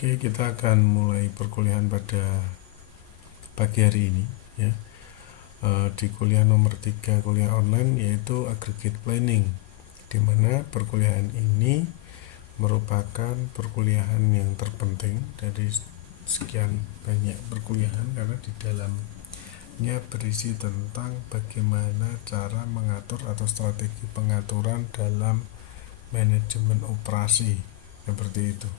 Oke, kita akan mulai perkuliahan pada pagi hari ini ya. Di kuliah nomor 3 kuliah online yaitu aggregate planning, di mana perkuliahan ini merupakan perkuliahan yang terpenting dari sekian banyak perkuliahan karena di dalamnya berisi tentang bagaimana cara mengatur atau strategi pengaturan dalam manajemen operasi seperti itu.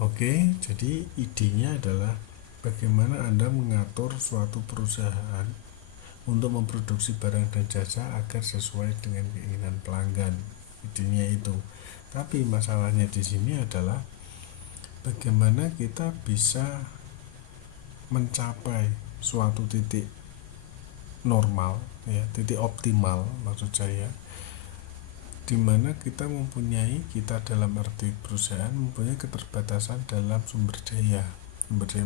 Oke, jadi idenya adalah bagaimana Anda mengatur suatu perusahaan untuk memproduksi barang dan jasa agar sesuai dengan keinginan pelanggan. Idenya itu. Tapi masalahnya di sini adalah bagaimana kita bisa mencapai suatu titik normal, ya, titik optimal maksud saya, di mana kita dalam arti perusahaan mempunyai keterbatasan dalam sumber daya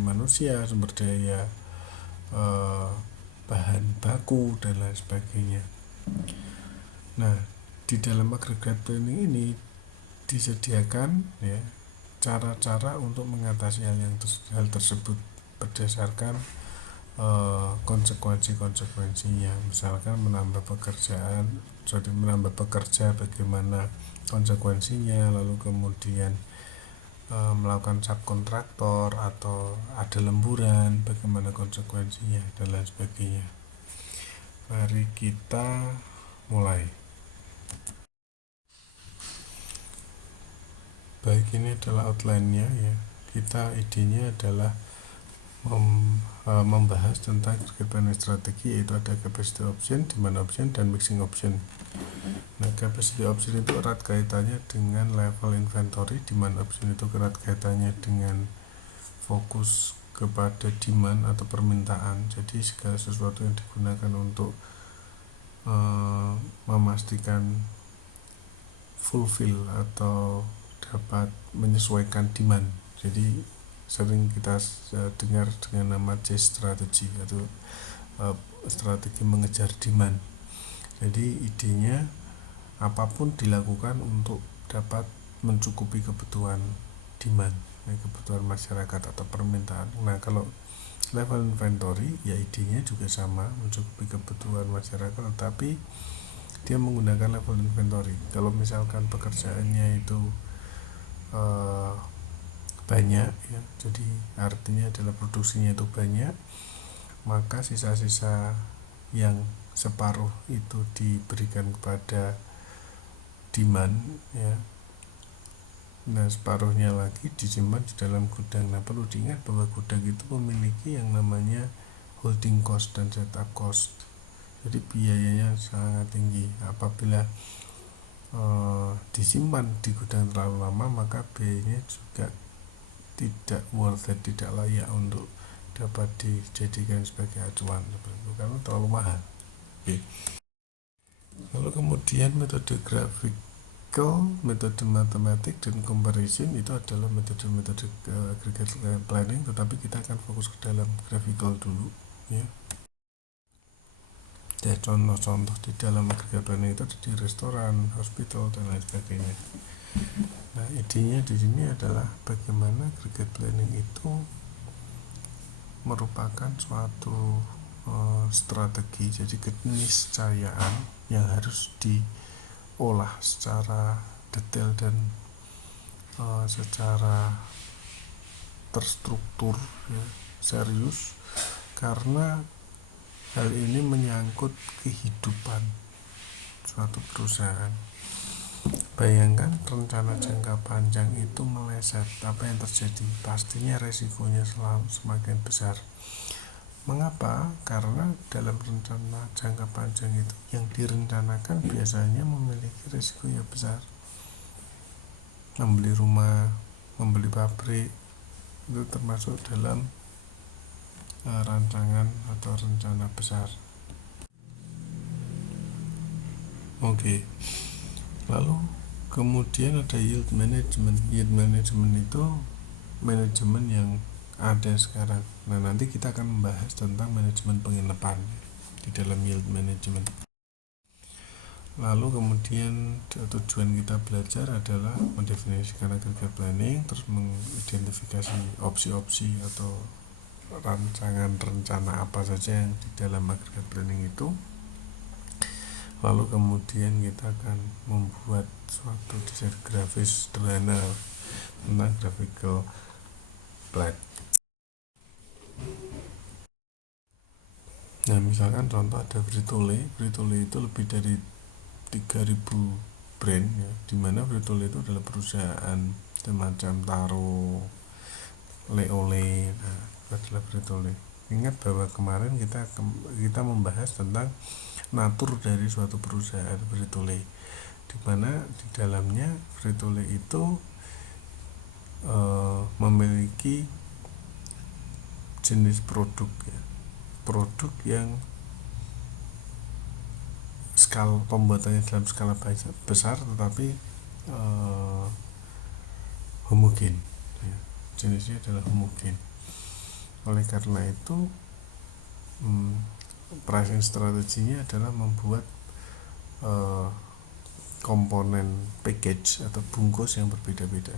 manusia, sumber daya bahan baku dan lain sebagainya. Nah, di dalam aggregate planning ini disediakan ya cara-cara untuk mengatasi hal tersebut berdasarkan konsekuensinya, misalkan menambah pekerja bagaimana konsekuensinya, lalu kemudian melakukan subkontraktor atau ada lemburan bagaimana konsekuensinya dan lain sebagainya. Mari kita mulai. Baik, ini adalah outline-nya ya. Idenya adalah membahas tentang aggregate planning strategi, yaitu ada capacity option, demand option, dan mixing option. Nah, capacity option itu erat kaitannya dengan level inventory, demand option itu erat kaitannya dengan fokus kepada demand atau permintaan. Jadi segala sesuatu yang digunakan untuk memastikan fulfill atau dapat menyesuaikan demand. Jadi sering kita dengar dengan nama chase strategy atau strategi mengejar demand. Jadi idenya apapun dilakukan untuk dapat mencukupi kebutuhan demand, kebutuhan masyarakat atau permintaan. Nah, kalau level inventory ya idenya juga sama, mencukupi kebutuhan masyarakat, tetapi dia menggunakan level inventory. Kalau misalkan pekerjaannya itu banyak ya, jadi artinya adalah produksinya itu banyak, maka sisa-sisa yang separuh itu diberikan kepada demand ya. Nah, separuhnya lagi disimpan di dalam gudang. Nah, perlu diingat bahwa gudang itu memiliki yang namanya holding cost dan setup cost. Jadi biayanya sangat tinggi. Apabila disimpan di gudang terlalu lama, maka biayanya juga tidak worth it, tidak layak untuk dapat dijadikan sebagai acuan seperti itu, karena terlalu mahal. Oke. Lalu kemudian metode graphical, metode matematik, dan comparison itu adalah metode-metode aggregate planning, tetapi kita akan fokus ke dalam graphical dulu ya. Ya, contoh-contoh di dalam aggregate planning itu ada di restoran, hospital, dan lain sebagainya. Nah, idenya di sini adalah bagaimana aggregate planning itu merupakan suatu strategi, jadi keniscayaan yang harus diolah secara detail dan secara terstruktur ya, serius, karena hal ini menyangkut kehidupan suatu perusahaan. Bayangkan rencana jangka panjang itu meleset, apa yang terjadi? Pastinya resikonya selalu semakin besar. Mengapa? Karena dalam rencana jangka panjang itu yang direncanakan biasanya memiliki resiko yang besar. Membeli rumah, membeli pabrik, itu termasuk dalam rancangan atau rencana besar. Oke. Lalu kemudian ada yield management. Yield management itu manajemen yang ada sekarang. Nah, nanti kita akan membahas tentang manajemen penginapan di dalam yield management. Lalu kemudian tujuan kita belajar adalah mendefinisikan aggregate planning, terus mengidentifikasi opsi-opsi atau rancangan rencana apa saja yang di dalam aggregate planning itu. Lalu kemudian kita akan membuat suatu desain grafis sederhana tentang graphical plan. Nah, misalkan contoh ada Frito-Lay itu lebih dari 3000 brand ya, dimana Frito-Lay itu adalah perusahaan semacam Taro, Ole-Ole, nah, itu adalah Frito-Lay. Ingat bahwa kemarin kita membahas tentang natur dari suatu perusahaan Frito-Lay, dimana di dalamnya Frito-Lay itu memiliki jenis produk ya, produk yang skala pembuatannya dalam skala besar tetapi homogen ya. Jenisnya adalah homogen. Oleh karena itu pricing strateginya adalah membuat komponen package atau bungkus yang berbeda-beda.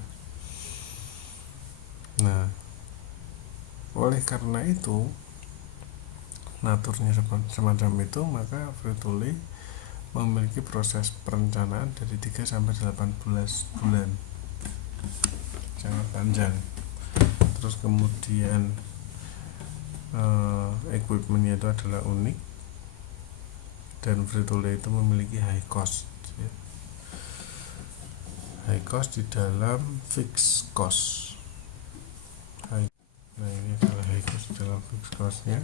Nah, oleh karena itu naturnya semacam itu, maka Frito-Lay memiliki proses perencanaan dari 3 sampai 18 bulan, sangat panjang. Terus kemudian equipmentnya itu adalah unik, dan Frito-Lay itu memiliki high cost ya. High cost di dalam fixed cost. Nah, ini adalah high cost dalam fixed costnya.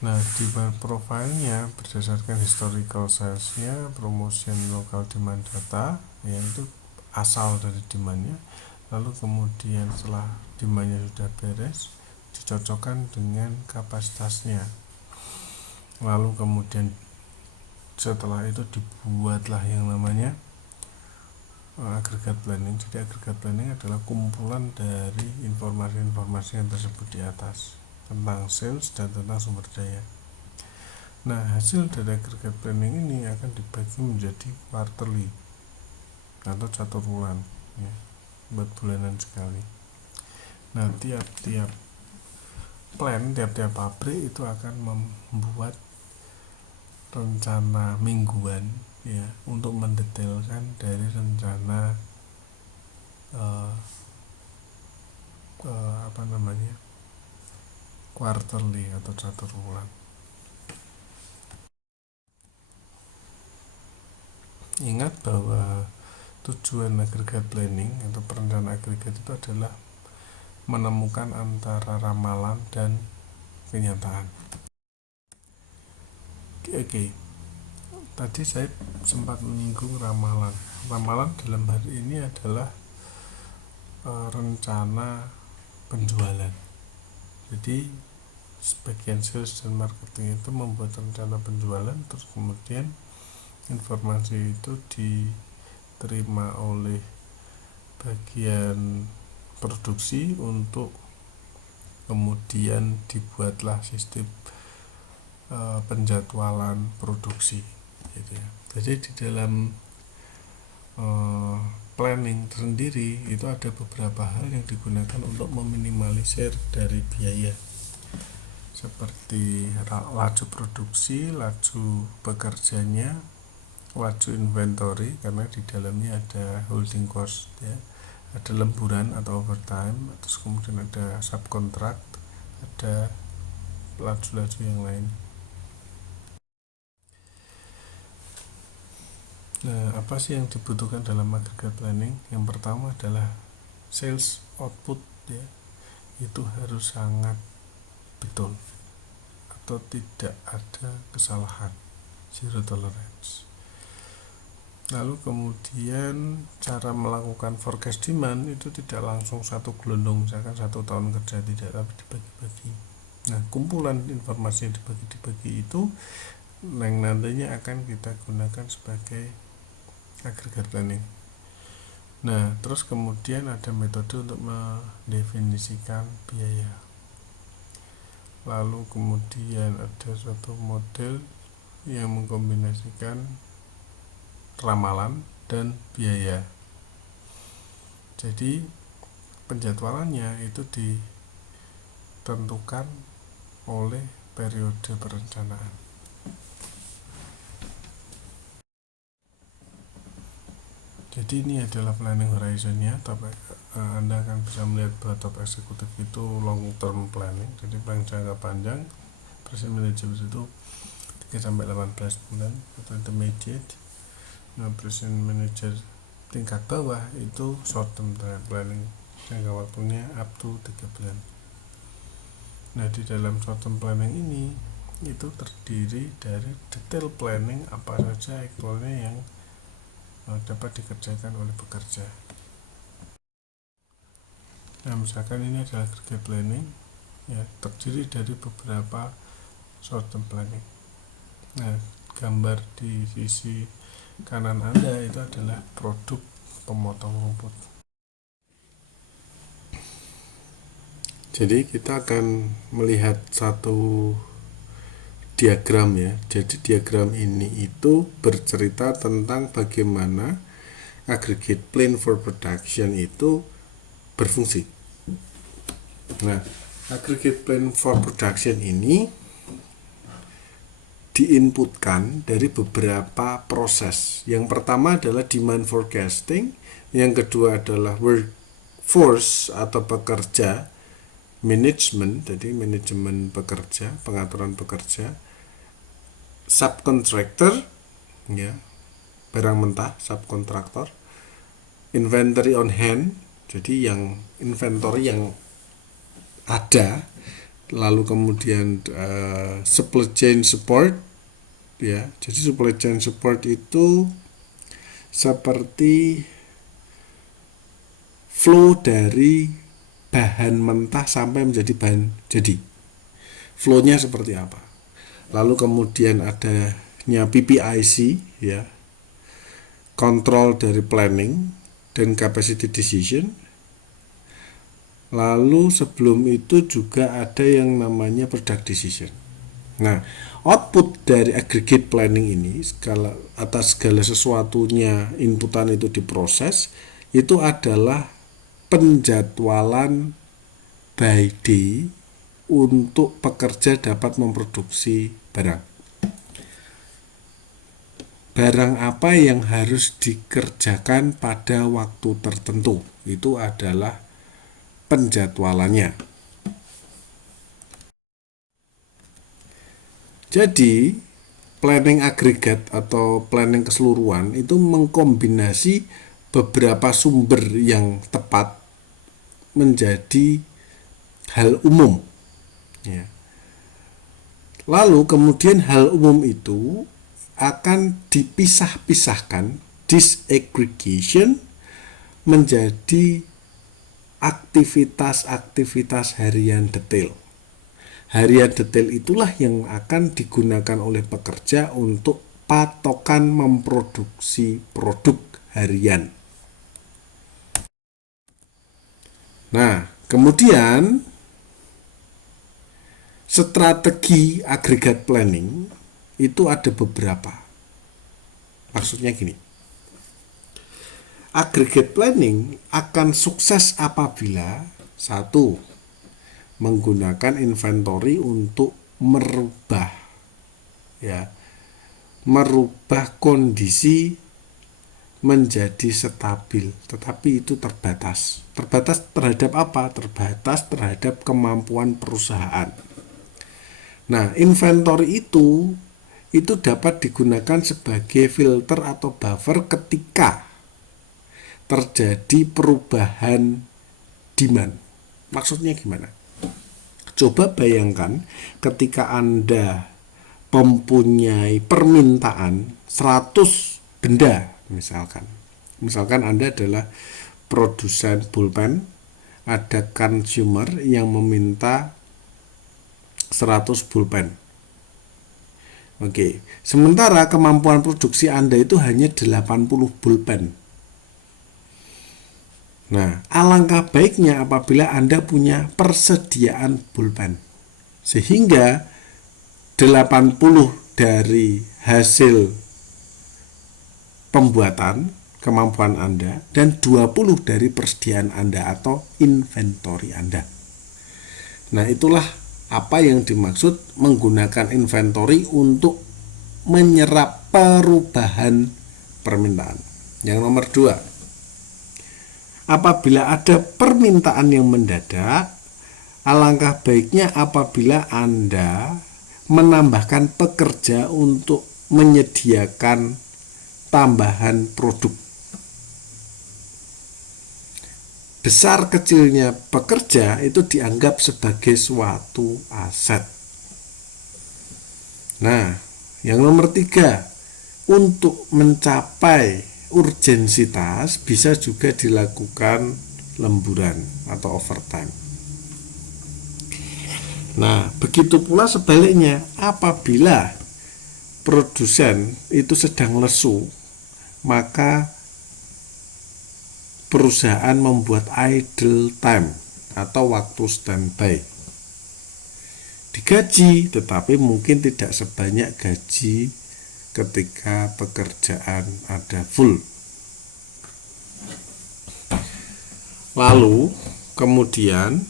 Nah, di profilnya berdasarkan historical salesnya, promotion local demand data, yaitu asal dari demandnya. Lalu kemudian setelah demandnya sudah beres, dicocokkan dengan kapasitasnya. Lalu kemudian setelah itu dibuatlah yang namanya aggregate planning. Jadi aggregate planning adalah kumpulan dari informasi-informasi yang tersebut di atas tentang sales dan tentang sumber daya. Nah, hasil dari aggregate planning ini akan dibagi menjadi quarterly atau catur bulan ya, buat bulanan sekali. Nah, tiap-tiap pabrik itu akan membuat rencana mingguan ya, untuk mendetailkan dari rencana quarterly atau catur bulan. Ingat bahwa tujuan aggregate planning atau perencanaan agregat itu adalah menemukan antara ramalan dan kenyataan. Oke. Tadi saya sempat menyinggung ramalan. Ramalan dalam hal ini adalah rencana penjualan. Jadi sebagian sales dan marketing itu membuat rencana penjualan, terus kemudian informasi itu diterima oleh bagian produksi untuk kemudian dibuatlah sistem penjadwalan produksi gitu ya. Jadi di dalam planning sendiri itu ada beberapa hal yang digunakan untuk meminimalisir dari biaya, seperti laju produksi, laju bekerjanya, laju inventory, karena di dalamnya ada holding cost ya, ada lemburan atau overtime, terus kemudian ada subkontrak, ada laju-laju yang lain. Nah, apa sih yang dibutuhkan dalam aggregate planning? Yang pertama adalah sales output ya, itu harus sangat betul atau tidak ada kesalahan, zero tolerance. Lalu kemudian cara melakukan forecast demand itu tidak langsung satu gelondong, misalkan 1 tahun kerja, tidak, tapi dibagi-bagi. Nah, kumpulan informasi yang dibagi itu yang nantinya akan kita gunakan sebagai aggregate planning. Nah, terus kemudian ada metode untuk mendefinisikan biaya. lalu kemudian ada suatu model yang mengkombinasikan ramalan dan biaya. Jadi penjadwalannya itu ditentukan oleh periode perencanaan. Jadi ini adalah planning horizonnya. Anda akan bisa melihat bahwa top eksekutif itu long term planning, jadi planning jangka panjang. Present management itu 3-18 bulan atau intermediate. Nah, present manager tingkat bawah itu short term planning, jangka waktunya up to 3 bulan. Nah, di dalam short term planning ini itu terdiri dari detail planning apa saja aktualnya yang dapat dikerjakan oleh pekerja. Nah, misalkan ini adalah aggregate planning, ya, terdiri dari beberapa short term planning. Nah, gambar di sisi kanan Anda itu adalah produk pemotong rumput. Jadi kita akan melihat satu diagram, ya. Jadi diagram ini itu bercerita tentang bagaimana aggregate plan for production itu berfungsi. Nah, aggregate plan for production ini diinputkan dari beberapa proses. Yang pertama adalah demand forecasting, yang kedua adalah workforce atau pekerja management, jadi manajemen pekerja, pengaturan pekerja, subcontractor, ya, barang mentah, subkontraktor, inventory on hand, jadi yang inventory yang ada, lalu kemudian supply chain support, ya, jadi supply chain support itu seperti flow dari bahan mentah sampai menjadi bahan jadi, flow-nya seperti apa. Lalu kemudian adanya PPIC, ya, kontrol dari planning dan capacity decision. Lalu sebelum itu juga ada yang namanya product decision. Nah, output dari aggregate planning ini atas segala sesuatunya inputan itu diproses, itu adalah penjadwalan by day untuk pekerja dapat memproduksi barang. Barang apa yang harus dikerjakan pada waktu tertentu, itu adalah penjadwalannya. Jadi, planning agregat atau planning keseluruhan itu mengkombinasi beberapa sumber yang tepat menjadi hal umum, ya. Lalu kemudian hal umum itu akan dipisah-pisahkan, disaggregation, menjadi aktivitas-aktivitas harian detail. Harian detail itulah yang akan digunakan oleh pekerja untuk patokan memproduksi produk harian. Nah, kemudian strategi aggregate planning itu ada beberapa. Maksudnya gini, aggregate planning akan sukses apabila satu, menggunakan inventory untuk merubah kondisi menjadi stabil, tetapi itu terbatas. Terbatas terhadap apa? Terbatas terhadap kemampuan perusahaan. Nah, inventory itu dapat digunakan sebagai filter atau buffer ketika terjadi perubahan demand. Maksudnya gimana? Coba bayangkan ketika Anda mempunyai permintaan 100 benda, misalkan Anda adalah produsen pulpen, ada consumer yang meminta 100 pulpen. Oke, sementara kemampuan produksi Anda itu hanya 80 pulpen. Nah, alangkah baiknya apabila Anda punya persediaan pulpen. Sehingga 80 dari hasil pembuatan kemampuan Anda dan 20 dari persediaan Anda atau inventory Anda. Nah, itulah apa yang dimaksud menggunakan inventory untuk menyerap perubahan permintaan. Yang nomor 2, apabila ada permintaan yang mendadak, alangkah baiknya apabila Anda menambahkan pekerja untuk menyediakan tambahan produk. Besar kecilnya pekerja itu dianggap sebagai suatu aset. Nah, yang nomor 3, untuk mencapai urgensitas bisa juga dilakukan lemburan atau overtime. Nah, begitu pula sebaliknya, apabila produsen itu sedang lesu, maka perusahaan membuat idle time atau waktu standby. Digaji, tetapi mungkin tidak sebanyak gaji ketika pekerjaan ada full. Lalu, kemudian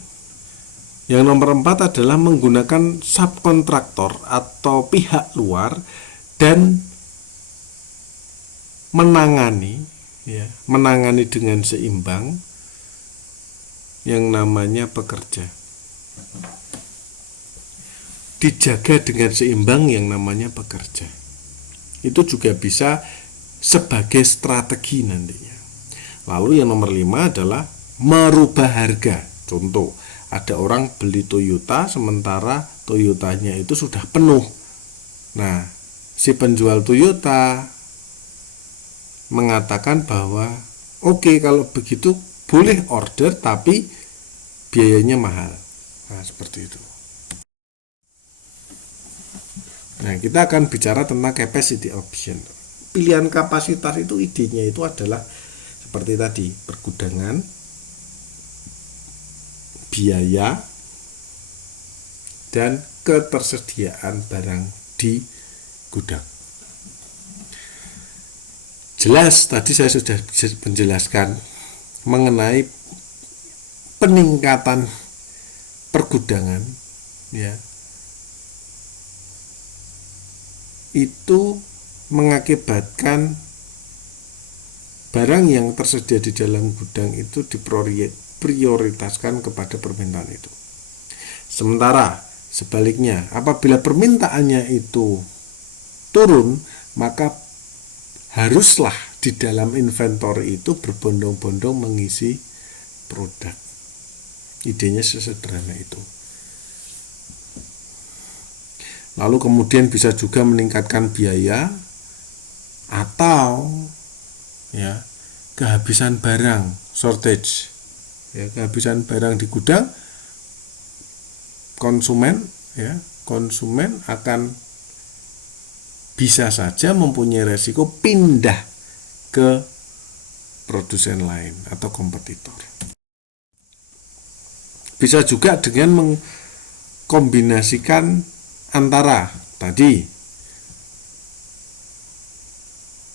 yang nomor 4 adalah menggunakan subkontraktor atau pihak luar dan menangani dengan seimbang yang namanya pekerja. Dijaga dengan seimbang yang namanya pekerja. Itu juga bisa sebagai strategi nantinya. Lalu yang nomor 5 adalah merubah harga. Contoh, ada orang beli Toyota sementara Toyotanya itu sudah penuh. Nah, si penjual Toyota mengatakan bahwa oke, kalau begitu boleh order tapi biayanya mahal. Nah, seperti itu. Nah, kita akan bicara tentang capacity option. Pilihan kapasitas itu idenya itu adalah seperti tadi, pergudangan, biaya, dan ketersediaan barang di gudang. Jelas tadi saya sudah menjelaskan mengenai peningkatan pergudangan, ya. Itu mengakibatkan barang yang tersedia di dalam gudang itu diprioritaskan kepada permintaan itu. Sementara sebaliknya, apabila permintaannya itu turun, maka haruslah di dalam inventory itu berbondong-bondong mengisi produk. Idenya sesederhana itu. Lalu kemudian bisa juga meningkatkan biaya atau kehabisan barang, shortage. Kehabisan barang di gudang, konsumen akan bisa saja mempunyai resiko pindah ke produsen lain atau kompetitor. Bisa juga dengan mengkombinasikan antara tadi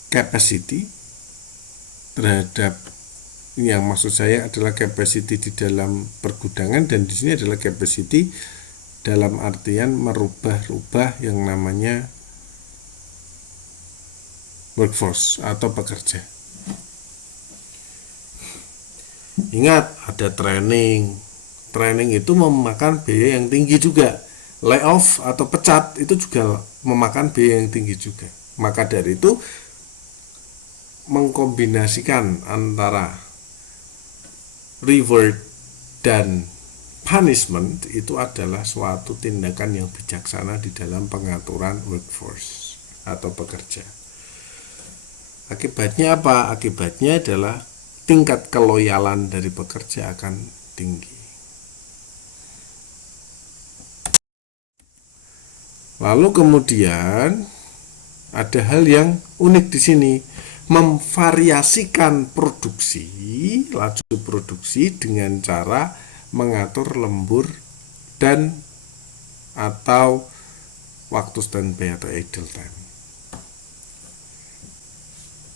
capacity terhadap, yang maksud saya adalah capacity di dalam pergudangan, dan di sini adalah capacity dalam artian merubah-rubah yang namanya workforce atau pekerja. Ingat, ada training itu memakan biaya yang tinggi juga. Layoff atau pecat itu juga memakan biaya yang tinggi juga. Maka dari itu mengkombinasikan antara reward dan punishment itu adalah suatu tindakan yang bijaksana di dalam pengaturan workforce atau pekerja. Akibatnya apa? Akibatnya adalah tingkat keloyalan dari pekerja akan tinggi. Lalu kemudian ada hal yang unik di sini, memvariasikan laju produksi dengan cara mengatur lembur dan atau waktu standby atau idle time.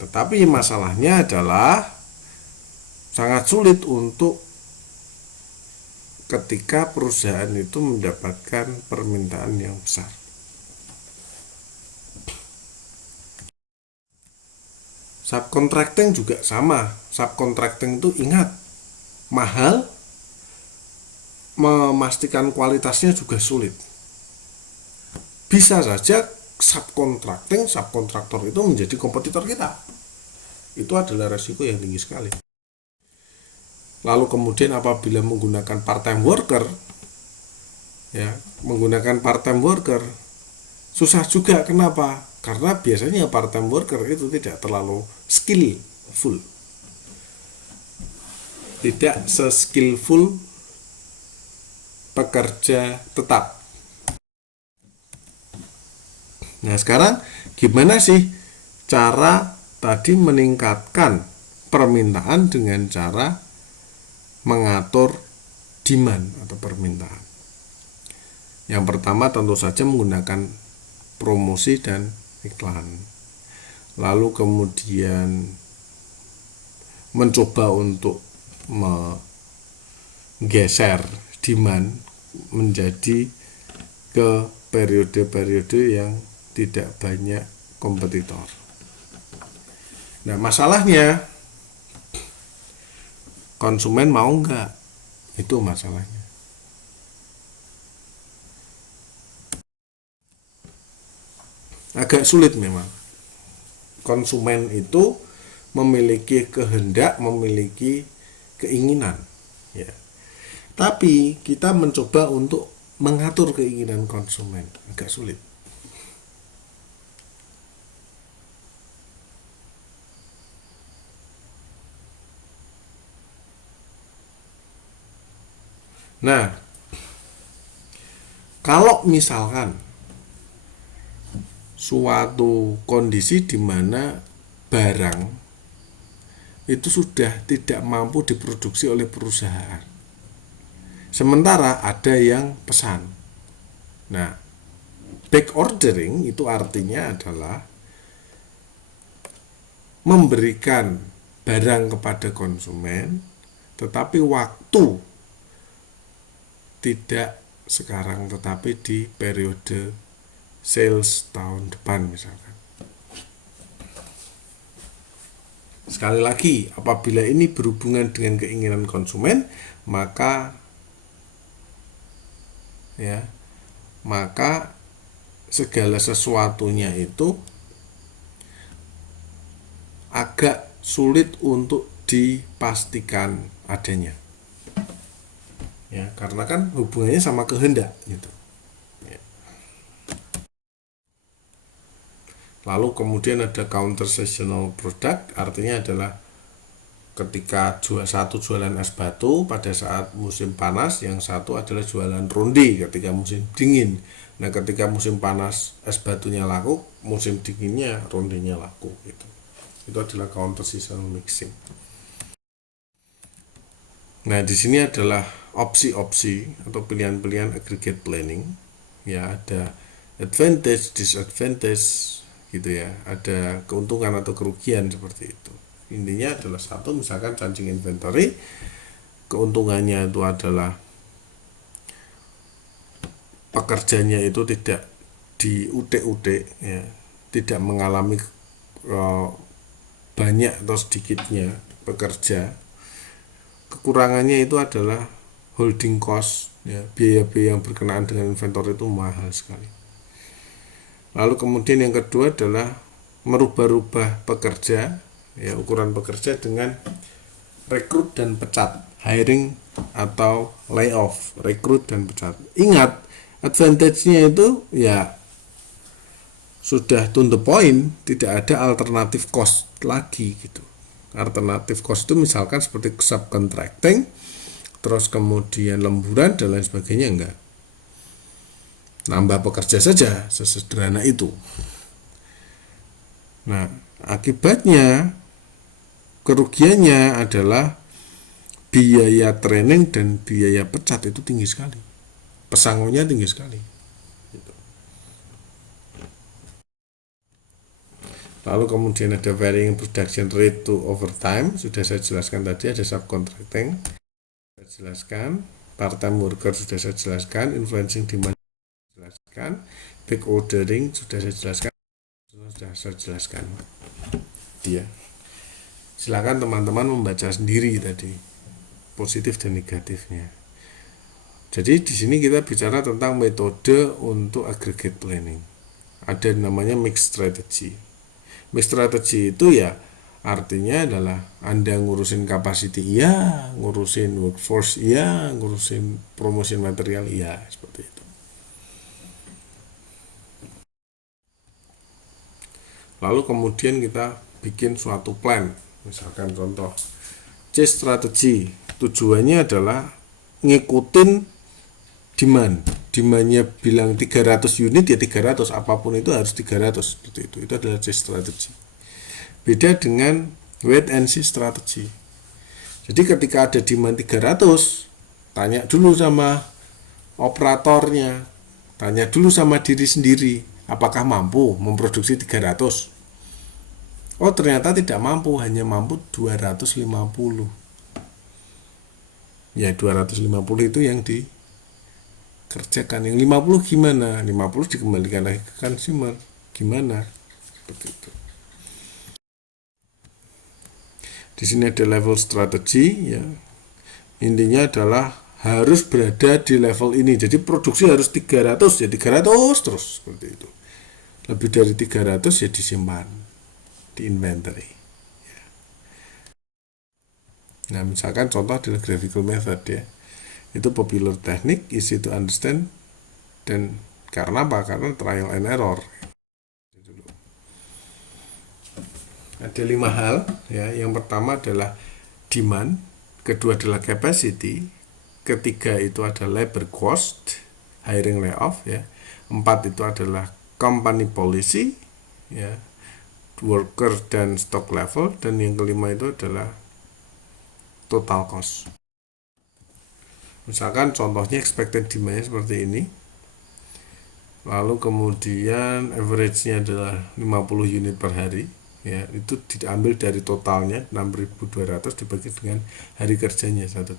Tetapi masalahnya adalah sangat sulit untuk ketika perusahaan itu mendapatkan permintaan yang besar. Subcontracting juga sama. Subcontracting itu ingat, mahal, memastikan kualitasnya juga sulit. Bisa saja subkontraktor itu menjadi kompetitor kita. Itu adalah resiko yang tinggi sekali. Lalu kemudian apabila menggunakan part-time worker, susah juga. Kenapa? Karena biasanya part-time worker itu tidak terlalu skillful, tidak se-skillful pekerja tetap. Nah, sekarang gimana sih cara tadi meningkatkan permintaan dengan cara mengatur demand atau permintaan? Yang pertama tentu saja menggunakan promosi dan iklan. Lalu kemudian mencoba untuk menggeser demand menjadi ke periode-periode yang tidak banyak kompetitor. Nah, masalahnya konsumen mau enggak? Itu masalahnya. Agak sulit memang. Konsumen itu memiliki kehendak, memiliki keinginan, ya. Tapi kita mencoba untuk mengatur keinginan konsumen, agak sulit. Nah, kalau misalkan suatu kondisi di mana barang itu sudah tidak mampu diproduksi oleh perusahaan, sementara ada yang pesan. Nah, back ordering itu artinya adalah memberikan barang kepada konsumen, tetapi waktu tidak sekarang, tetapi di periode sales tahun depan misalkan. Sekali lagi, apabila ini berhubungan dengan keinginan konsumen, maka segala sesuatunya itu agak sulit untuk dipastikan adanya. Ya, karena kan hubungannya sama kehendak gitu. Ya. Lalu kemudian ada counter seasonal product, artinya adalah ketika satu jualan es batu pada saat musim panas, yang satu adalah jualan ronde ketika musim dingin. Nah, ketika musim panas es batunya laku, musim dinginnya rondenya laku gitu. Itu adalah counter seasonal mixing. Nah, di sini adalah opsi-opsi atau pilihan-pilihan aggregate planning. Ya, ada advantage, disadvantage gitu ya. Ada keuntungan atau kerugian seperti itu. Intinya adalah satu, misalkan charging inventory, keuntungannya itu adalah pekerjanya itu tidak di UT-UT, ya, tidak mengalami banyak atau sedikitnya pekerja. Kekurangannya itu adalah holding cost, ya, biaya-biaya yang berkenaan dengan inventory itu mahal sekali. Lalu kemudian yang kedua adalah merubah-rubah pekerja, ya, ukuran pekerja dengan rekrut dan pecat, hiring atau layoff, rekrut dan pecat. Ingat, advantage-nya itu ya sudah to the point, tidak ada alternatif cost lagi gitu. Alternatif cost itu misalkan seperti subcontracting, terus kemudian lemburan dan lain sebagainya, enggak. Nambah pekerja saja, sesederhana itu. Nah, akibatnya kerugiannya adalah biaya training dan biaya pecat itu tinggi sekali. Pesangonnya tinggi sekali. Lalu kemudian ada varying production rate to overtime, sudah saya jelaskan tadi. Ada subcontracting, saya jelaskan. Part-time worker sudah saya jelaskan. Influencing demand sudah saya jelaskan. Back ordering sudah saya jelaskan. Dia. Silakan teman-teman membaca sendiri tadi positif dan negatifnya. Jadi di sini kita bicara tentang metode untuk aggregate planning. Ada namanya mixed strategy. Mixed strategy itu ya artinya adalah Anda ngurusin capacity iya, ngurusin workforce iya, ngurusin promotion material iya, seperti itu. Lalu kemudian kita bikin suatu plan. Misalkan contoh C strategy, tujuannya adalah ngikutin demandnya bilang 300 unit ya 300, apapun itu harus 300, seperti itu adalah C strategi. Beda dengan wait and see strategi. Jadi ketika ada demand 300, tanya dulu sama operatornya, tanya dulu sama diri sendiri, apakah mampu memproduksi 300. Oh ternyata tidak mampu, hanya mampu 250. Ya 250 itu yang kerjakan. Yang 50 gimana? 50 dikembalikan lagi ke consumer. Gimana? Seperti itu. Di sini ada level strategi ya. Intinya adalah harus berada di level ini. Jadi produksi harus 300 ya 300 terus seperti itu. Lebih dari 300 ya disimpan di inventory. Nah, misalkan contoh adalah graphical method ya. Itu popular teknik, easy to understand, dan karena apa? Karena trial and error. Ada 5 hal ya. Yang pertama adalah demand, kedua adalah capacity, ketiga itu ada labor cost, hiring layoff ya. 4 itu adalah company policy ya, worker dan stock level, dan yang kelima itu adalah total cost. Misalkan contohnya expected demand-nya seperti ini. Lalu kemudian average-nya adalah 50 unit per hari. Ya, itu diambil dari totalnya 6.200 dibagi dengan hari kerjanya satu.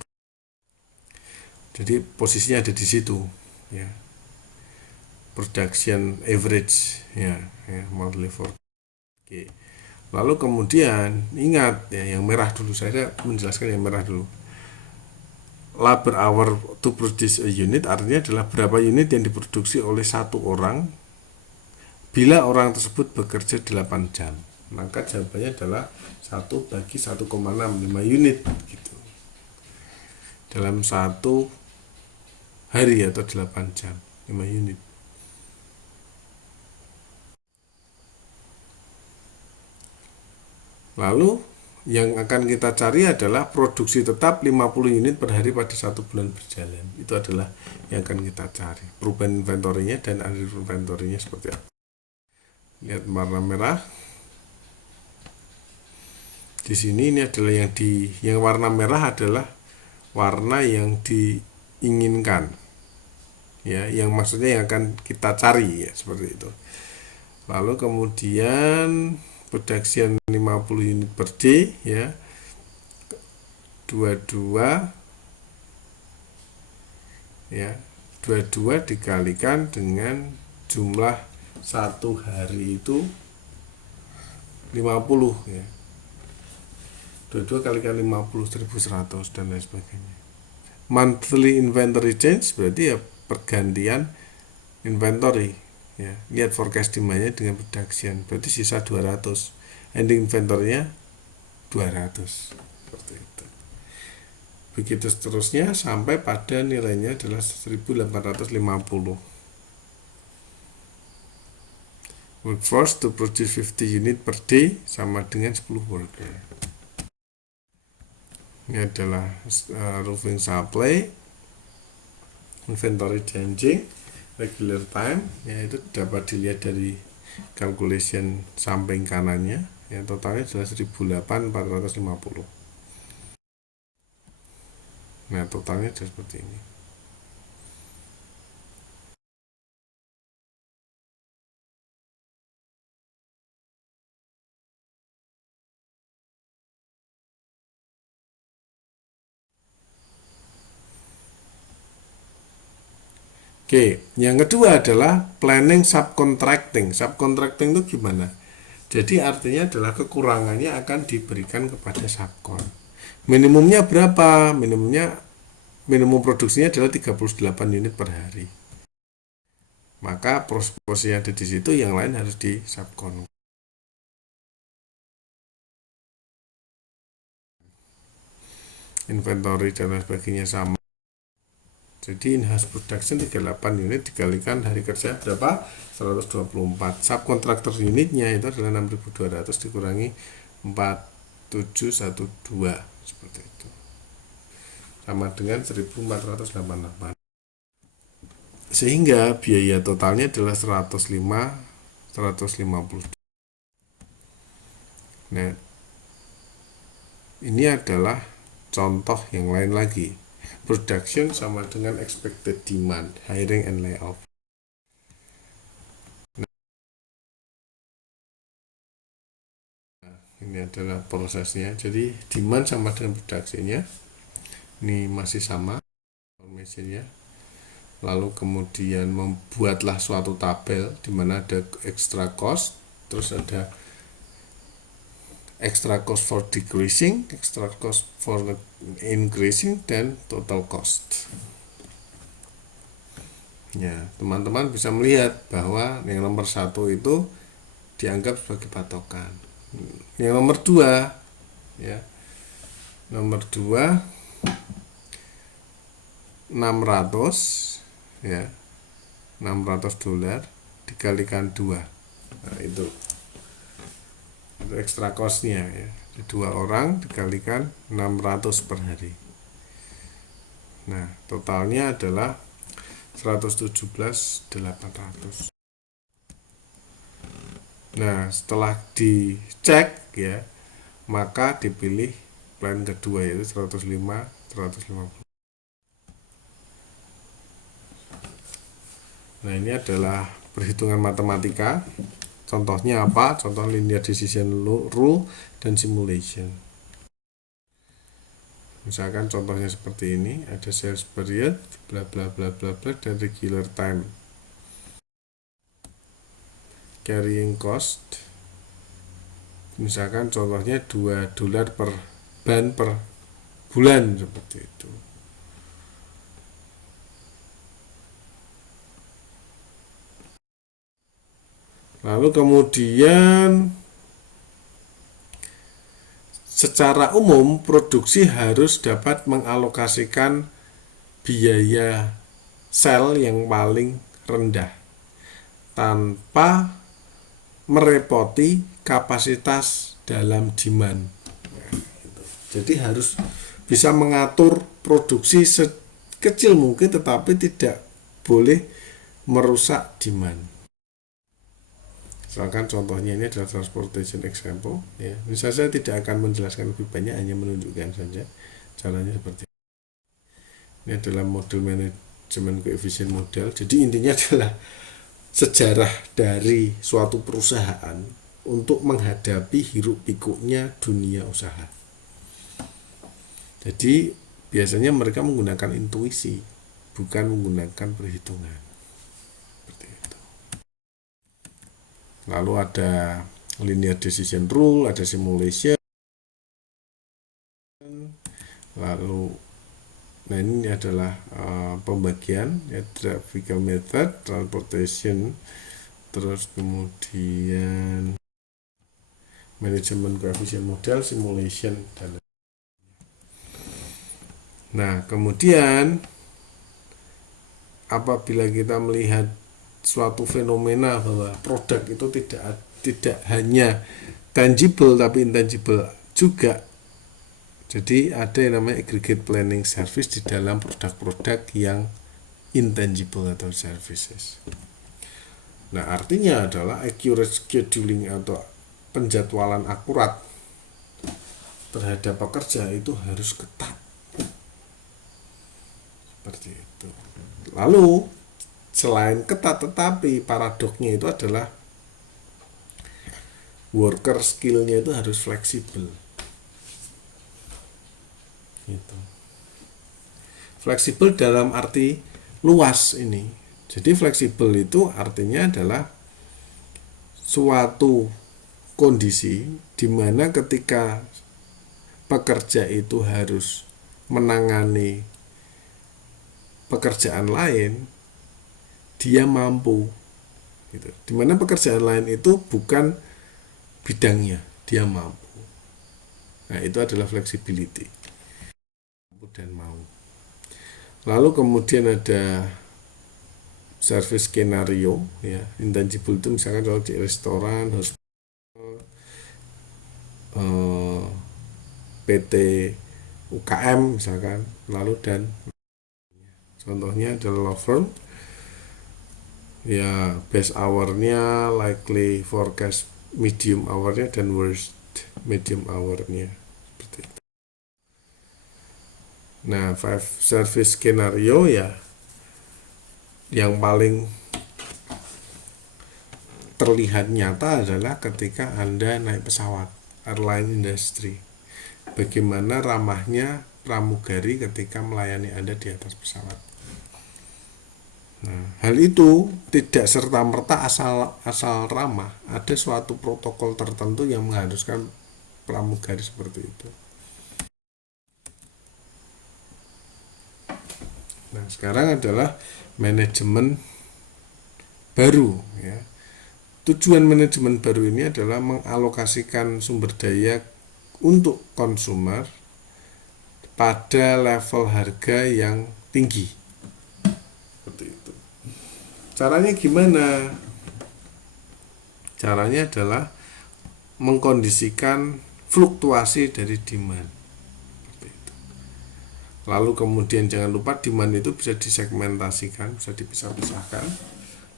Jadi posisinya ada di situ, ya. Production average, ya monthly forecast. Oke. Lalu kemudian ingat ya, yang merah dulu, saya menjelaskan yang merah dulu. Labor hour to produce a unit artinya adalah berapa unit yang diproduksi oleh satu orang bila orang tersebut bekerja 8 jam. Maka jawabannya adalah 1 bagi 1,6, 5 unit gitu. Dalam satu hari atau 8 jam, 5 unit. Lalu yang akan kita cari adalah produksi tetap 50 unit per hari pada 1 bulan berjalan. Itu adalah yang akan kita cari. Perubahan inventory-nya dan under inventory-nya seperti apa. Lihat warna merah. Di sini ini adalah yang warna merah adalah warna yang diinginkan. Ya, yang maksudnya yang akan kita cari ya, seperti itu. Lalu kemudian production 50 unit per day ya. 22 ya. 22 dikalikan dengan jumlah satu hari itu 50 ya. 22 kalikan 50 1100 dan lain sebagainya. Monthly inventory change berarti ya pergantian inventory ya. Lihat forecast demand-nya dengan production berarti sisa 200, ending inventory-nya 200 seperti itu. Begitu seterusnya sampai pada nilainya adalah 1850. Workforce to produce 50 unit per day sama dengan 10 worker. Ini adalah roofing supply, inventory changing, regular time, yaitu dapat dilihat dari calculation samping kanannya. Ya, totalnya adalah 18.450. Nah, totalnya seperti ini. Oke, yang kedua adalah planning subcontracting. Subcontracting itu gimana? Jadi artinya adalah kekurangannya akan diberikan kepada subkon. Minimumnya berapa? Minimum produksinya adalah 38 unit per hari. Maka posisi yang ada di situ yang lain harus di subkon. Inventory dan lain sebagainya sama. Jadi in-house production 38 unit dikalikan hari kerja berapa? 124. Subkontraktor unitnya itu adalah 6.200 dikurangi 4712 seperti itu. Sama dengan 1488. Sehingga biaya totalnya adalah 150. Nah, ini adalah contoh yang lain lagi. Production sama dengan expected demand, hiring and layoff. Nah, ini adalah prosesnya. Jadi demand sama dengan productionnya. Ini masih sama informasinya. Lalu kemudian membuatlah suatu tabel di mana ada extra cost, terus ada extra cost for decreasing, extra cost for increasing, dan total cost. Ya, teman-teman bisa melihat bahwa yang nomor 1 itu dianggap sebagai patokan. Yang nomor 2, ya, nomor 2 600, ya, $600 dikalikan 2. Nah, itu extra cost-nya, ya. 2 orang dikalikan 600 per hari. Nah, totalnya adalah 117.800. Nah, setelah dicek, ya, maka dipilih plan kedua yaitu 105, 150. Nah, ini adalah perhitungan matematika. Contohnya apa? Contoh linear decision rule dan simulation. Misalkan contohnya seperti ini, ada sales period, bla bla bla bla bla, dan regular time. Carrying cost, misalkan contohnya $2 per ban per bulan seperti itu. Lalu kemudian secara umum produksi harus dapat mengalokasikan biaya sel yang paling rendah tanpa merepoti kapasitas dalam demand. Jadi harus bisa mengatur produksi sekecil mungkin tetapi tidak boleh merusak demand. Misalkan contohnya ini adalah transportation example, ya. Misalnya saya tidak akan menjelaskan lebih banyak, hanya menunjukkan saja caranya seperti ini. Ini adalah model manajemen koefisien modal. Jadi intinya adalah sejarah dari suatu perusahaan untuk menghadapi hiruk pikuknya dunia usaha. Jadi biasanya mereka menggunakan intuisi, bukan menggunakan perhitungan. Lalu ada linear decision rule, ada simulation. Lalu, nah ini adalah pembagian, ya, graphical method, transportation, terus kemudian manajemen koefisien model, simulation, dan nah kemudian apabila kita melihat suatu fenomena bahwa produk itu tidak hanya tangible tapi intangible juga. Jadi ada yang namanya aggregate planning service di dalam produk-produk yang intangible atau services. Nah, artinya adalah accurate scheduling atau penjadwalan akurat terhadap pekerja itu harus ketat. Seperti itu. Lalu selain ketat, tetapi paradoksnya itu adalah worker skill-nya itu harus fleksibel. Gitu. Fleksibel dalam arti luas ini. Jadi fleksibel itu artinya adalah suatu kondisi di mana ketika pekerja itu harus menangani pekerjaan lain, dia mampu gitu. Dimana pekerjaan lain itu bukan bidangnya, dia mampu. Nah, itu adalah flexibility, mampu dan mau. Lalu kemudian ada service skenario, ya. Intangible itu misalkan kalau di restoran, hospital, PT UKM misalkan, lalu dan contohnya adalah law firm, ya best hour-nya, likely forecast medium hour-nya, dan worst medium hour-nya, seperti itu. Nah, 5 service skenario ya yang paling terlihat nyata adalah ketika Anda naik pesawat, airline industry. Bagaimana ramahnya pramugari ketika melayani Anda di atas pesawat. Nah, hal itu tidak serta-merta asal ramah. Ada suatu protokol tertentu yang mengharuskan pramugari seperti itu. Nah, sekarang adalah manajemen baru, ya. Tujuan manajemen baru ini adalah mengalokasikan sumber daya untuk konsumer pada level harga yang tinggi. Seperti itu. Caranya gimana? Caranya adalah mengkondisikan fluktuasi dari demand. Seperti itu. Lalu kemudian jangan lupa demand itu bisa disegmentasikan, bisa dipisah-pisahkan.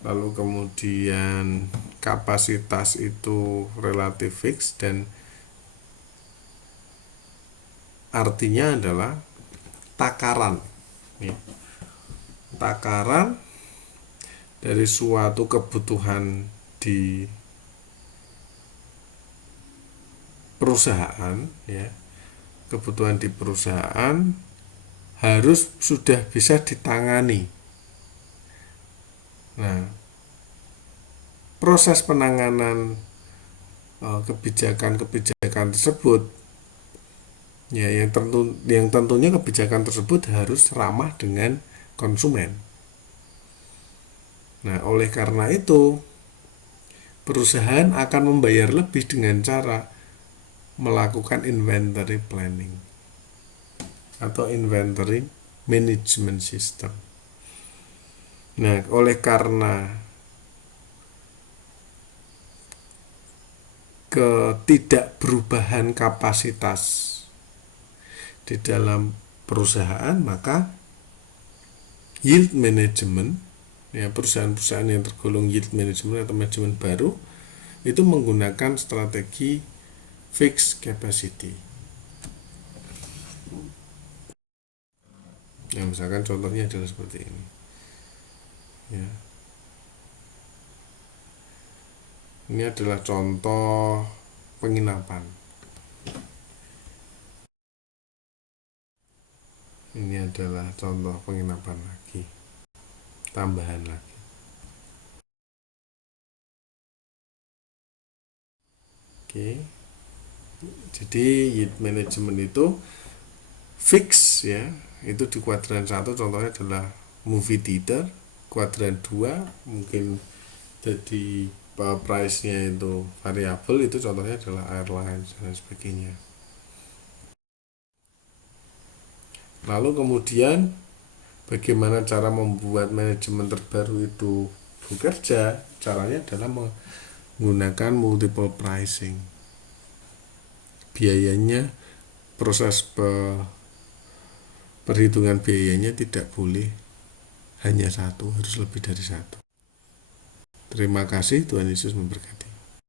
Lalu kemudian kapasitas itu relatif fix, dan artinya adalah takaran, ya. Takaran dari suatu kebutuhan di perusahaan, ya. Kebutuhan di perusahaan harus sudah bisa ditangani. Nah, proses penanganan kebijakan tersebut, ya, yang tentunya kebijakan tersebut harus ramah dengan konsumen. Nah, oleh karena itu perusahaan akan membayar lebih dengan cara melakukan inventory planning atau inventory management system. Nah, oleh karena ketidakberubahan kapasitas di dalam perusahaan, maka yield management, ya, perusahaan-perusahaan yang tergolong yield management atau manajemen baru itu menggunakan strategi fixed capacity. Ya, misalkan contohnya adalah seperti ini, ya. Ini adalah contoh penginapan. Ini adalah contoh penginapan lagi, tambahan lagi. Oke. Jadi yield management itu fix, ya. Itu di kuadran 1 contohnya adalah movie theater, kuadran 2 mungkin jadi price-nya itu variabel, itu contohnya adalah airlines dan sebagainya. Lalu kemudian bagaimana cara membuat manajemen terbaru itu bekerja? Caranya adalah menggunakan multiple pricing. Biayanya, proses perhitungan biayanya tidak boleh hanya satu, harus lebih dari satu. Terima kasih, Tuhan Yesus memberkati.